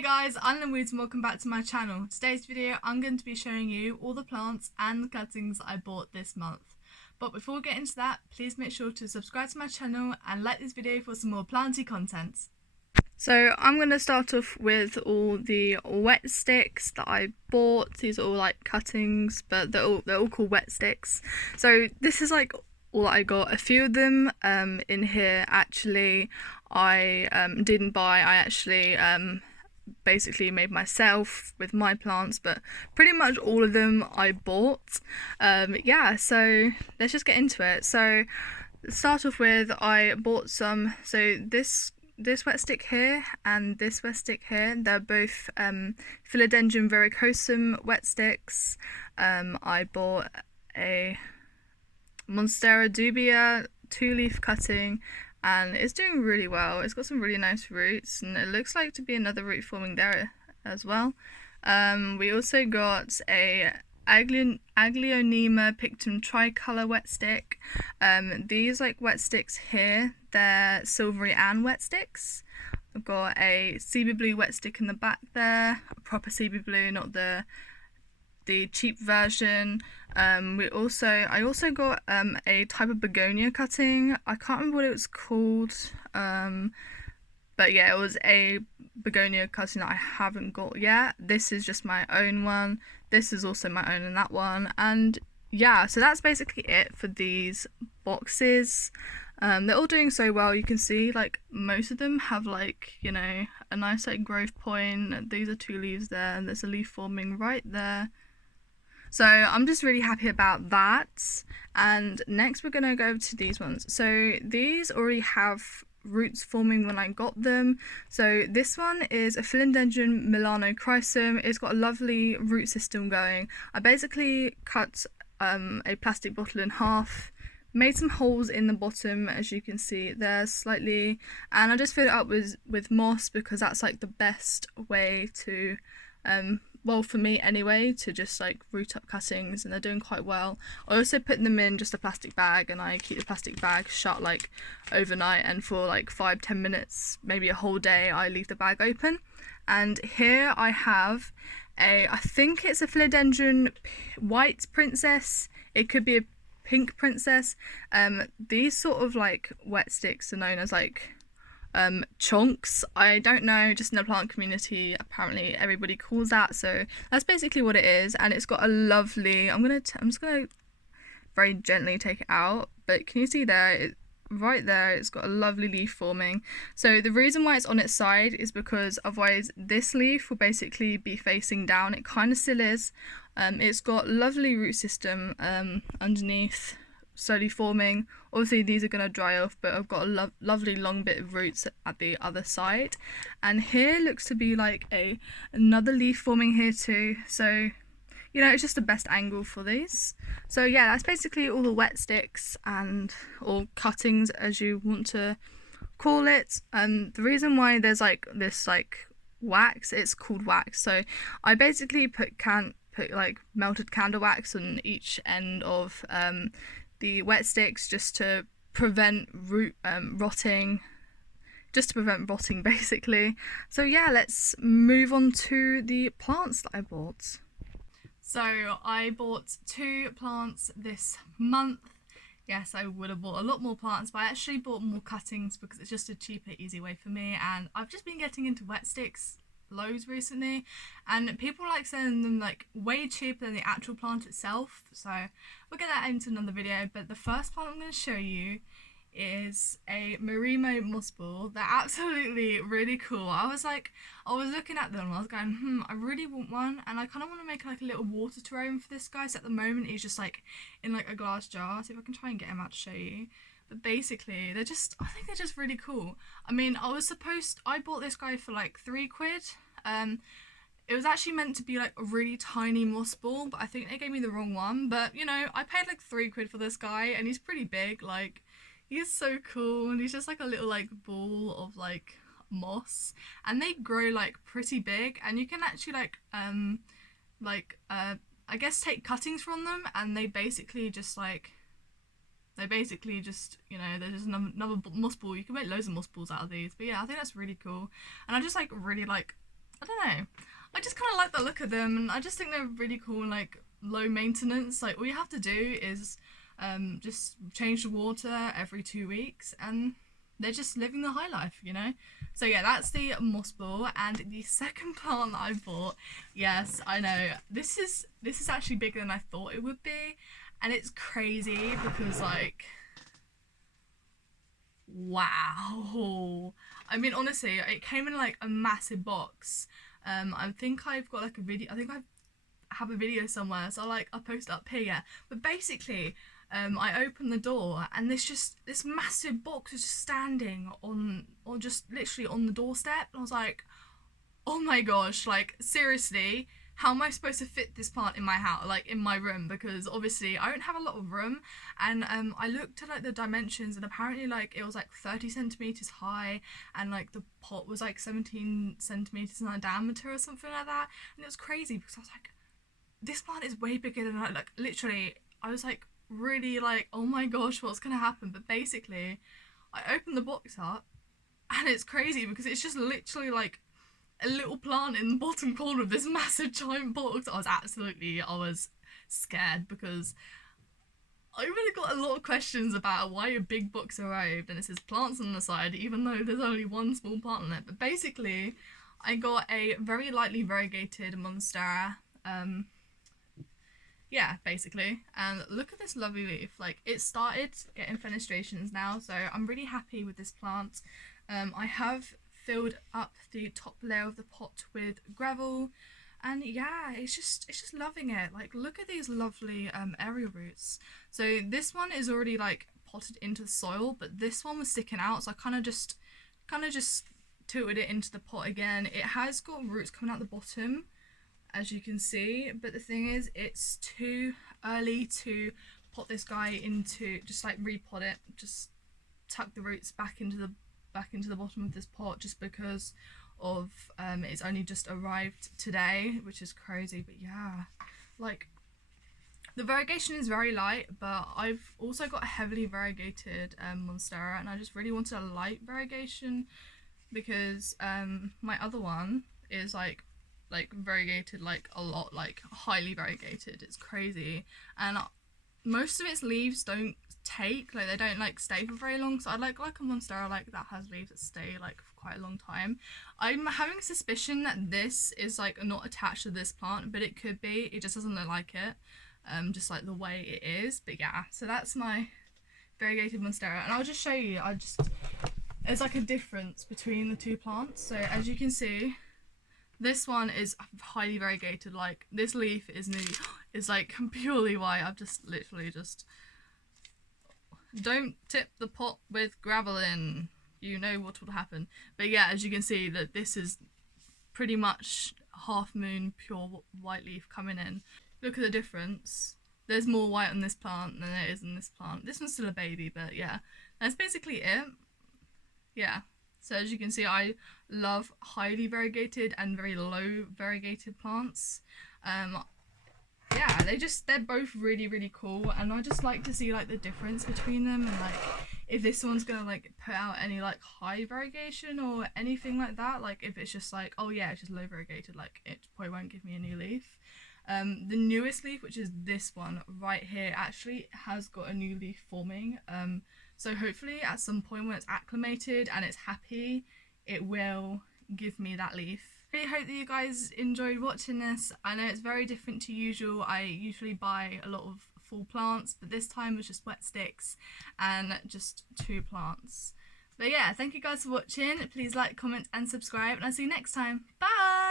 Hey guys, I'm Louise and welcome back to my channel. Today's video I'm going to be showing you all the plants and the cuttings I bought this month. But before we get into that, please make sure to subscribe to my channel and like this video for some more planty content. So I'm going to start off with all the Wetsticks that I bought. These are all like cuttings, but they're all called Wetsticks. So this is like all that I got. A few of them in here actually I didn't buy. I actually basically made myself with my plants, but pretty much all of them I bought. Yeah, so let's just get into it. So start off with, I bought some, so this wetstick here and this wetstick here, they're both Philodendron verrucosum wetsticks. I bought a Monstera dubia 2-leaf cutting, and it's doing really well. It's got some really nice roots, and it looks like to be another root forming there as well. We also got a Aglionema pictum tricolor wetstick. These like wetsticks here, they're Silvery Ann wetsticks. I've got a CB blue wetstick in the back there, a proper CB blue, not the cheap version. I also got a type of begonia cutting. I can't remember what it was called, but yeah, it was a begonia cutting that I haven't got yet. This is just my own one. This is also my own, and that one. And yeah, so that's basically it for these boxes. They're all doing so well. You can see like most of them have like, you know, a nice like growth point. These are 2 leaves there, and there's a leaf forming right there. So I'm just really happy about that. And next we're going to go over to these ones. So these already have roots forming when I got them. So this one is a Philodendron melanochrysum. It's got a lovely root system going. I basically cut a plastic bottle in half, made some holes in the bottom, as you can see there slightly, and I just filled it up with moss, because that's like the best way to well, for me anyway, to just like root up cuttings, and they're doing quite well. I also put them in just a plastic bag, and I keep the plastic bag shut like overnight, and for like 5-10 minutes, maybe a whole day, I leave the bag open. And here I have I think it's a Philodendron white princess. It could be a pink princess. These sort of like wetsticks are known as like chunks. I don't know, just in the plant community apparently everybody calls that, so that's basically what it is. And it's got a lovely, I'm just gonna very gently take it out, but can you see there, right there, it's got a lovely leaf forming. So the reason why it's on its side is because otherwise this leaf will basically be facing down. It kind of still is. It's got lovely root system underneath, slowly forming. Obviously these are going to dry off, but I've got a lovely long bit of roots at the other side. And here looks to be like another leaf forming here too. So, you know, it's just the best angle for these. So yeah, that's basically all the wetsticks, and or cuttings as you want to call it. The reason why there's like this like wax, it's called wax. So I basically put like melted candle wax on each end of the wetsticks, just to prevent rotting, basically. So yeah, let's move on to the plants that I bought. So I bought 2 plants this month. Yes, I would have bought a lot more plants, but I actually bought more cuttings because it's just a cheaper, easy way for me. And I've just been getting into wetsticks loads recently, and people like selling them like way cheaper than the actual plant itself, so we'll get that into another video. But the first plant I'm going to show you is a Marimo moss ball. They're absolutely really cool. I was looking at them and I was going, I really want one, and I kind of want to make like a little water terrarium for this guy. So at the moment he's just like in like a glass jar. See if I can try and get him out to show you. But basically, I think they're just really cool. I mean, I bought this guy for like £3. It was actually meant to be like a really tiny moss ball, but I think they gave me the wrong one. But you know, I paid like £3 for this guy, and he's pretty big. Like, he's so cool, and he's just like a little like ball of like moss, and they grow like pretty big, and you can actually I guess take cuttings from them, and they basically just, you know, there's just another moss ball. You can make loads of moss balls out of these. But yeah, I think that's really cool. And I just really like I don't know. I just kind of like the look of them, and I just think they're really cool and like low maintenance. Like all you have to do is just change the water every 2 weeks, and they're just living the high life, you know? So yeah, that's the moss ball. And the second plant that I bought, yes, I know, this is actually bigger than I thought it would be, and it's crazy because like, wow. I mean, honestly, it came in like a massive box. I think I've got like a video, I think I have a video somewhere, so I'll post it up here, yeah. But basically, I opened the door and this massive box was just standing on, or just literally on the doorstep, and I was like, oh my gosh, like seriously, how am I supposed to fit this plant in my house, like in my room? Because obviously I don't have a lot of room, and I looked at like the dimensions, and apparently like it was like 30 centimeters high, and like the pot was like 17 centimeters in diameter or something like that, and it was crazy because I was like, this plant is way bigger than I, like literally, I was like really like, oh my gosh, what's gonna happen? But basically I opened the box up and it's crazy because it's just literally like a little plant in the bottom corner of this massive giant box. I was scared because I really got a lot of questions about why a big box arrived and it says plants on the side even though there's only one small plant on it. But basically I got a very lightly variegated monstera, yeah, basically, and look at this lovely leaf. Like, it started getting fenestrations now, so I'm really happy with this plant. I have filled up the top layer of the pot with gravel, and yeah, it's just loving it. Like, look at these lovely aerial roots. So this one is already like potted into the soil, but this one was sticking out, so I kind of just tilted it into the pot again. It has got roots coming out the bottom, as you can see, but the thing is, it's too early to pot this guy into, just like repot it, just tuck the roots back into the bottom of this pot, just because of it's only just arrived today, which is crazy. But yeah, like the variegation is very light, but I've also got a heavily variegated monstera, and I just really wanted a light variegation because my other one is like variegated, like a lot, like highly variegated. It's crazy, and most of its leaves don't take, like they don't like stay for very long, so I'd like a monstera like that has leaves that stay like for quite a long time. I'm having a suspicion that this is like not attached to this plant, but it could be. It just doesn't look like it, just like the way it is. But yeah, so that's my variegated monstera, and I'll just show you. There's like a difference between the two plants. So as you can see, this one is highly variegated. Like this leaf is like purely white. I've just literally don't tip the pot with gravel in. You know what will happen. But yeah, as you can see, that this is pretty much half moon pure white leaf coming in. Look at the difference. There's more white on this plant than there is in this plant. This one's still a baby, but yeah, that's basically it. Yeah. So as you can see, I love highly variegated and very low variegated plants. Yeah, they're both really cool, and I just like to see like the difference between them, and like if this one's gonna like put out any like high variegation or anything like that. Like if it's just like, oh yeah, it's just low variegated, like it probably won't give me a new leaf. The newest leaf, which is this one right here, actually has got a new leaf forming. So hopefully at some point when it's acclimated and it's happy, it will give me that leaf. I really hope that you guys enjoyed watching this. I know it's very different to usual. I usually buy a lot of full plants, but this time it was just wet sticks and just 2 plants. But yeah, thank you guys for watching. Please like, comment and subscribe, and I'll see you next time. Bye!